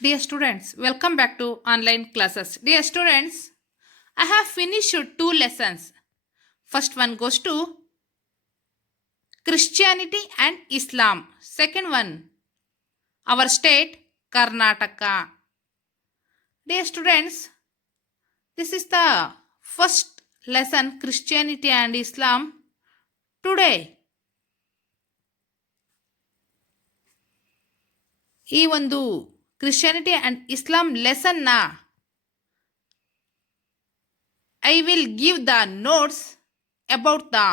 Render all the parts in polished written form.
Dear students, welcome back to online classes. Dear students, I have finished two lessons. First one goes to Christianity and Islam. Second one, our state, Karnataka. Dear students, this is the first lesson Christianity and Islam. Today, ಈ ಒಂದು Christianity and Islam ಲೆಸನ್ನ I will give the notes about the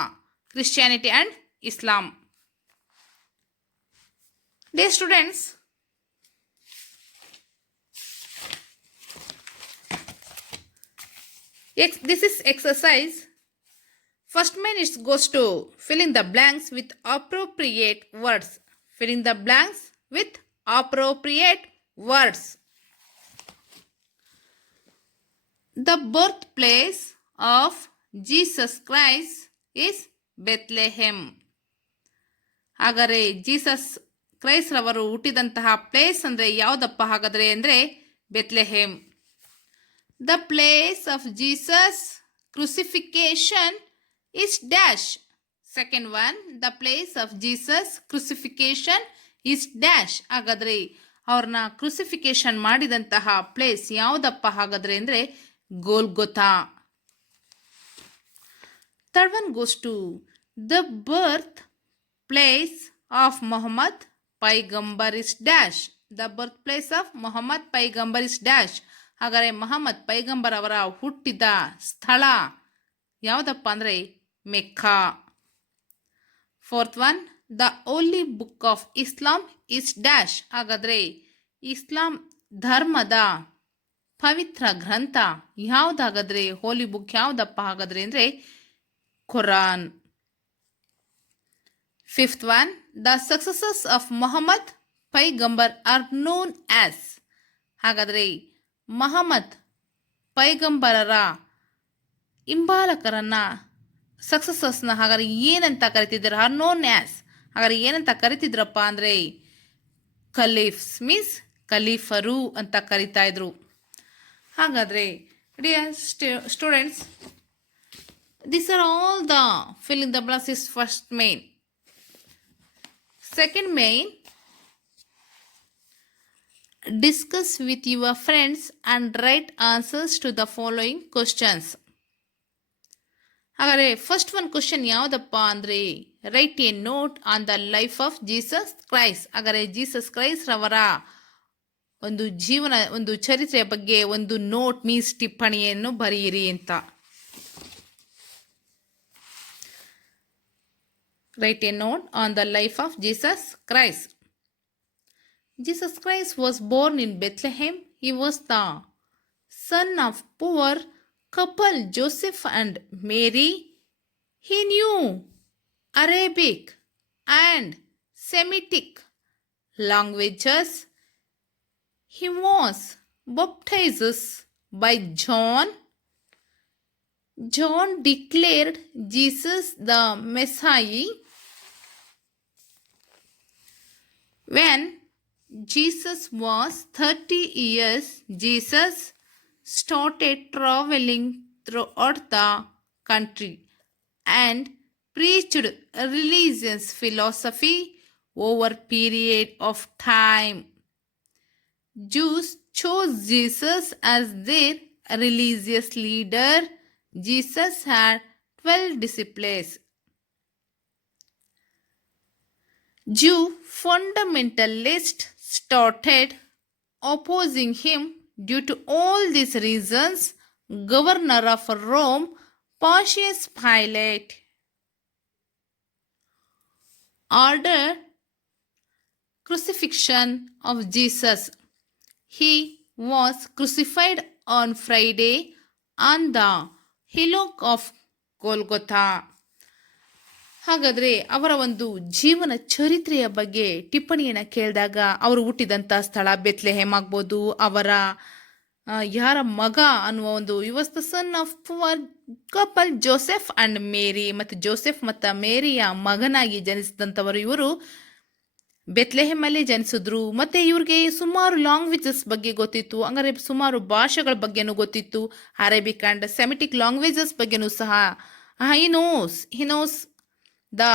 Christianity and Islam. Dear students, this is exercise. First minute goes to fill in the blanks with appropriate words. Fill in the blanks with appropriate words. The birthplace of Jesus Christ is Bethlehem. ಹಾಗಾದರೆ Jesus Christ ರವರು ಹುಟ್ಟಿದಂತಹ place ಅಂದರೆ ಯಾವುದಪ್ಪ ಹಾಗಾದರೆ ಅಂದರೆ Bethlehem. The place of Jesus crucifixion is dash. Second one, the place of Jesus crucifixion is dash. ಹಾಗಾದರೆ ಅವ್ರನ್ನ ಕ್ರೂಸಿಫಿಕೇಶನ್ ಮಾಡಿದಂತಹ ಪ್ಲೇಸ್ ಯಾವುದಪ್ಪ ಹಾಗಾದರೆ ಅಂದರೆ ಗೋಲ್ಗೊಥಾ. Third one goes to the birth place of Muhammad Paigambar is dash. The birthplace of Muhammad Paigambar is dash. ಹಾಗಾದರೆ ಮಹಮ್ಮದ್ ಪೈಗಂಬರ್ ಅವರ ಹುಟ್ಟಿದ ಸ್ಥಳ ಯಾವುದಪ್ಪ ಅಂದರೆ Mecca. Fourth one, the holy book of Islam is dash. ಹಾಗಾದರೆ ಇಸ್ಲಾಂ ಧರ್ಮದ ಪವಿತ್ರ ಗ್ರಂಥ ಯಾವುದಾಗಾದ್ರೆ ಹೋಲಿ ಬುಕ್ ಯಾವುದಪ್ಪ ಹಾಗಾದ್ರೆ ಅಂದರೆ Quran. Fifth one, the successors of Mohammed ಪೈಗಂಬರ್ ಆರ್ ನೋನ್ ಆಸ್. ಹಾಗಾದರೆ ಮಹಮ್ಮದ್ ಪೈಗಂಬರರ ಹಿಂಬಾಲಕರನ್ನ ಸಕ್ಸಸರ್ಸ್ನ ಹಾಗಾದ್ರೆ ಏನಂತ ಕರಿತಿದ್ರು? Are known as. ಹಾಗಾದ್ರೆ ಏನಂತ ಕರಿತಿದ್ರಪ್ಪ ಅಂದರೆ ಖಲೀಫ್ಸ್ ಮೀನ್ಸ್ ಖಲೀಫರು ಅಂತ ಕರಿತಾ ಇದ್ರು. ಹಾಗಾದರೆ dear students, these are all the fill in the blanks is first main. Second main, discuss with your friends and write answers to the following questions. ಹಾಗಾದರೆ ಫಸ್ಟ್ ಒನ್ ಕ್ವಶನ್ ಯಾವುದಪ್ಪ ಅಂದರೆ right A note on the life of Jesus Christ. ಹಾಗಾದರೆ Jesus Christ ರವರ ಒಂದು ಚರಿತ್ರೆಯ ಬಗ್ಗೆ ಒಂದು note means ಟಿಪ್ಪಣಿಯನ್ನು ಬರೆಯಿರಿ ಅಂತ. Right A note on the life of Jesus Christ. Jesus Christ was born in Bethlehem. He was the son of poor couple Joseph and Mary. He knew Arabic and Semitic languages. He was baptized by John. John declared Jesus the Messiah. When Jesus was 30 years, Jesus started traveling throughout the country and preached religious philosophy over a period of time. Jews chose Jesus as their religious leader. Jesus had 12 disciples. Jew fundamentalists started opposing him. Due to all these reasons, governor of Rome, Pontius Pilate, ordered crucifixion of Jesus. He was crucified on Friday on the hillock of Golgotha. ಹಾಗಾದರೆ ಅವರ ಒಂದು ಜೀವನ ಚರಿತ್ರೆಯ ಬಗ್ಗೆ ಟಿಪ್ಪಣಿಯನ್ನು ಕೇಳಿದಾಗ ಅವರು ಹುಟ್ಟಿದಂಥ ಸ್ಥಳ ಬೆತ್ಲೆಹೆಮ್ ಆಗ್ಬೋದು, ಅವರ ಯಾರ ಮಗ ಅನ್ನುವ ಒಂದು was the son of poor couple Joseph and Mary, ಮತ್ತು ಜೋಸೆಫ್ ಮತ್ತು ಮೇರಿಯ ಮಗನಾಗಿ ಜನಿಸಿದಂಥವರು ಇವರು. ಬೆತ್ಲೆಹೆಮ್ಮಲ್ಲಿ ಜನಿಸಿದ್ರು. ಮತ್ತು ಇವ್ರಿಗೆ ಸುಮಾರು ಲ್ಯಾಂಗ್ವೇಜಸ್ ಬಗ್ಗೆ ಗೊತ್ತಿತ್ತು, ಹಂಗಾರೆ ಸುಮಾರು ಭಾಷೆಗಳ ಬಗ್ಗೆನೂ ಗೊತ್ತಿತ್ತು. ಅರೇಬಿಕ್ ಆ್ಯಂಡ್ ಸೆಮಿಟಿಕ್ ಲ್ಯಾಂಗ್ವೇಜಸ್ ಬಗ್ಗೆನೂ ಸಹ he knows the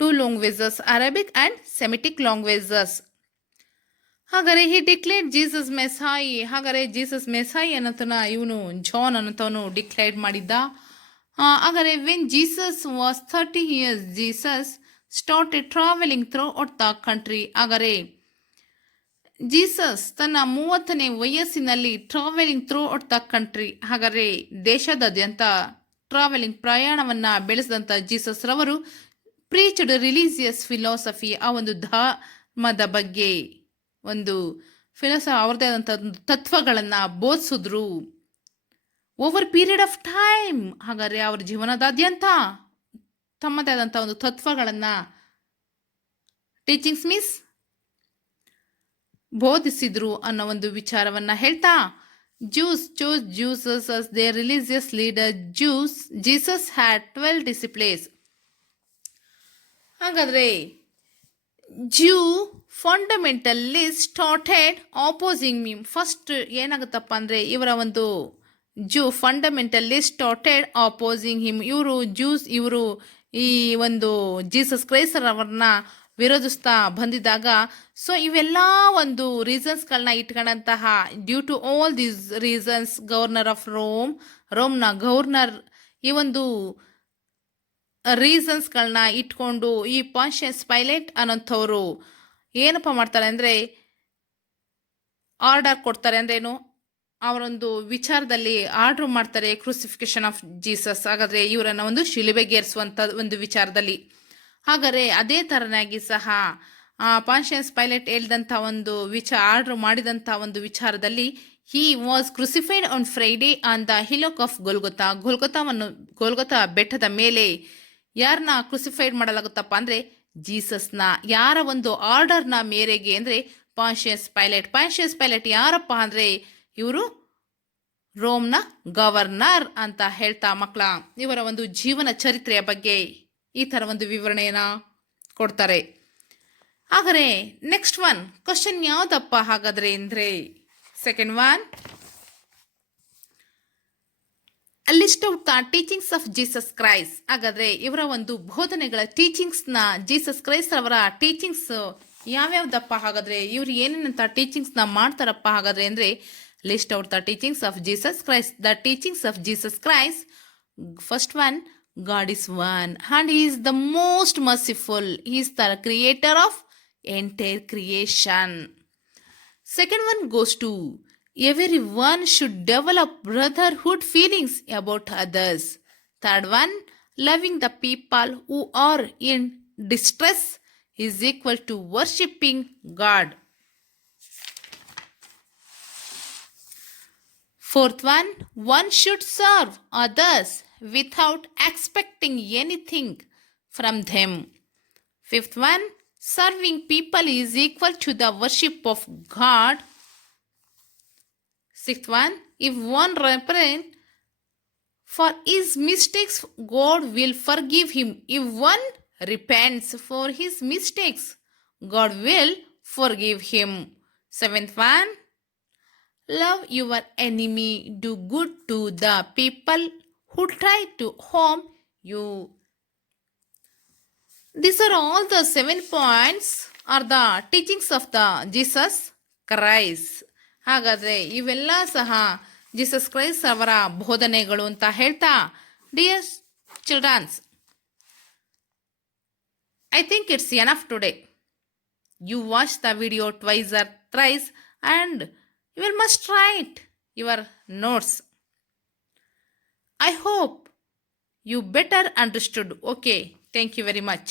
two languages, Arabic and Semitic languages. ಹಾಗಾದರೆ ಹಿ ಡಿಕ್ಲೇರ್ಡ್ ಜೀಸಸ್ ಮೆಸಾಯಿ. ಹಾಗಾದರೆ ಜೀಸಸ್ ಮೆಸಾಯಿ ಅನ್ನೋತನ ಇವನು ಜಾನ್ ಅನ್ನೋತವನು ಡಿಕ್ಲೇರ್ ಮಾಡಿದ್ದ. ಹಾಗಾದರೆ when Jesus was 30 years, Jesus started travelling through out the country. ಹಾಗಾದರೆ ಜೀಸಸ್ ತನ್ನ 30ನೇ ವಯಸ್ಸಿನಲ್ಲಿ travelling through out the country, ಹಾಗಾದರೆ ದೇಶದಾದ್ಯಂತ ಟ್ರಾವೆಲಿಂಗ್ ಪ್ರಯಾಣವನ್ನು ಬೆಳೆಸಿದಂಥ ಜೀಸಸ್ ರವರು ಪ್ರೀಚ್ಡ್ ರಿಲಿಜಿಯಸ್ ಫಿಲಾಸಫಿ, ಆ ಒಂದು ಧರ್ಮದ ಬಗ್ಗೆ ಒಂದು ಅವ್ರದ್ದೇ ಆದಂಥ ತತ್ವಗಳನ್ನು ಬೋಧಿಸಿದ್ರು. ಓವರ್ ಪೀರಿಯಡ್ ಆಫ್ ಟೈಮ್, ಹಾಗಾದರೆ ಅವರ ಜೀವನದಾದ್ಯಂತ ತಮ್ಮದೇ ಆದಂಥ ಒಂದು ತತ್ವಗಳನ್ನು ಟೀಚಿಂಗ್ಸ್ ಮೀನ್ಸ್ ಬೋಧಿಸಿದ್ರು ಅನ್ನೋ ಒಂದು ವಿಚಾರವನ್ನು ಹೇಳ್ತಾ, Jews chose Jesus as their religious leader. Jesus had 12 disciples. ಹಾಗಾದರೆ ಜ್ಯೂ ಫಂಡಮೆಂಟಲಿಸ್ಟ್ ಸ್ಟಾರ್ಟೆಡ್ ಆಪೋಸಿಂಗ್ ಮೀಮ್. ಫಸ್ಟ್ ಏನಾಗುತ್ತಪ್ಪ ಅಂದರೆ ಇವರ ಒಂದು ಜ್ಯೂ ಫಂಡಮೆಂಟಲಿಸ್ಟ್ ಸ್ಟಾರ್ಟೆಡ್ ಆಪೋಸಿಂಗ್ ಹಿಮ್. ಇವರು ಈ ಒಂದು ಜೀಸಸ್ ಕ್ರೈಸ್ತರ್ ಅವ್ರನ್ನ ವಿರೋಧಿಸ್ತಾ ಬಂದಿದ್ದಾಗ, ಸೊ ಇವೆಲ್ಲ ಒಂದು ರೀಸನ್ಸ್ಗಳನ್ನ ಇಟ್ಕೊಂಡಂತಹ due to all these reasons governor of ರೋಮ್ನ ಗವರ್ನರ್ ಈ ಒಂದು ರೀಸನ್ಸ್ಗಳನ್ನ ಇಟ್ಕೊಂಡು ಈ ಪಾನ್ಷಿಯಸ್ ಪೈಲೇಟ್ ಅನ್ನೋಂಥವ್ರು ಏನಪ್ಪ ಮಾಡ್ತಾರೆ ಅಂದರೆ ಆರ್ಡರ್ ಕೊಡ್ತಾರೆ. ಅಂದ್ರೇನು, ಅವರೊಂದು ವಿಚಾರದಲ್ಲಿ ಆರ್ಡ್ರ್ ಮಾಡ್ತಾರೆ ಕ್ರೂಸಿಫಿಕೇಶನ್ ಆಫ್ ಜೀಸಸ್. ಹಾಗಾದರೆ ಇವರನ್ನು ಒಂದು ಶಿಲುಬೆಗೇರಿಸುವಂಥ ಒಂದು ವಿಚಾರದಲ್ಲಿ. ಹಾಗಾದರೆ ಅದೇ ಥರನಾಗಿ ಸಹ ಪಾನ್ಷಿಯಸ್ ಪೈಲೇಟ್ ಹೇಳ್ದಂಥ ಒಂದು ಆರ್ಡ್ರ್ ಮಾಡಿದಂಥ ಒಂದು ವಿಚಾರದಲ್ಲಿ he was crucified on Friday on the hillock of Golgotha ಬೆಟ್ಟದ ಮೇಲೆ ಯಾರನ್ನ ಕ್ರೂಸಿಫೈಡ್ ಮಾಡಲಾಗುತ್ತಪ್ಪ ಅಂದರೆ ಜೀಸಸ್ನ. ಯಾರ ಒಂದು ಆರ್ಡರ್ನ ಮೇರೆಗೆ ಅಂದರೆ ಪಾನ್ಷಿಯಸ್ ಪೈಲೇಟ್ ಯಾರಪ್ಪ ಅಂದರೆ ಇವರು ರೋಮ್ನ ಗವರ್ನರ್ ಅಂತ ಹೇಳ್ತಾ ಮಕ್ಕಳ ಇವರ ಒಂದು ಜೀವನ ಚರಿತ್ರೆಯ ಬಗ್ಗೆ ಈ ಥರ ಒಂದು ವಿವರಣೆಯನ್ನು ಕೊಡ್ತಾರೆ. ಹಾಗಾದರೆ ನೆಕ್ಸ್ಟ್ ಒನ್ ಕ್ವಶನ್ ಯಾವುದಪ್ಪ ಹಾಗಾದರೆ ಅಂದರೆ second one, list out the teachings of Jesus Christ. ಹಾಗಾದರೆ ಇವರ ಒಂದು ಬೋಧನೆಗಳ ಟೀಚಿಂಗ್ಸ್ನ ಜೀಸಸ್ ಕ್ರೈಸ್ಟ್ ಅವರ ಟೀಚಿಂಗ್ಸ್ ಯಾವ್ಯಾವ್ದಪ್ಪ ಹಾಗಾದರೆ ಇವರು ಏನೇನಂತ ಟೀಚಿಂಗ್ಸ್ನ ಮಾಡ್ತಾರಪ್ಪ ಹಾಗಾದರೆ ಅಂದರೆ list out the teachings of Jesus Christ. The teachings of Jesus Christ, first one, God is one and He is the most merciful. He is the creator of entire creation. Second one goes to everyone should develop brotherhood feelings about others. Third one, loving the people who are in distress is equal to worshipping God. Fourth one should serve others without expecting anything from them. Fifth one, serving people is equal to the worship of God. Sixth one, if one repents for his mistakes, God will forgive him. If one repents for his mistakes, God will forgive him. Seventh one, love your enemy, do good to the people who try to harm you. These are all the 7 points are the teachings of the Jesus Christ. ಹಾಗಾದರೆ ಇವೆಲ್ಲ ಸಹ Jesus Christ ಅವರ ಬೋಧನೆಗಳು ಅಂತ ಹೇಳ್ತಾ, dear childrens, I think it's enough today. You watch the video twice or thrice and you will must write your notes. I hope you better understood. Okay, thank you very much.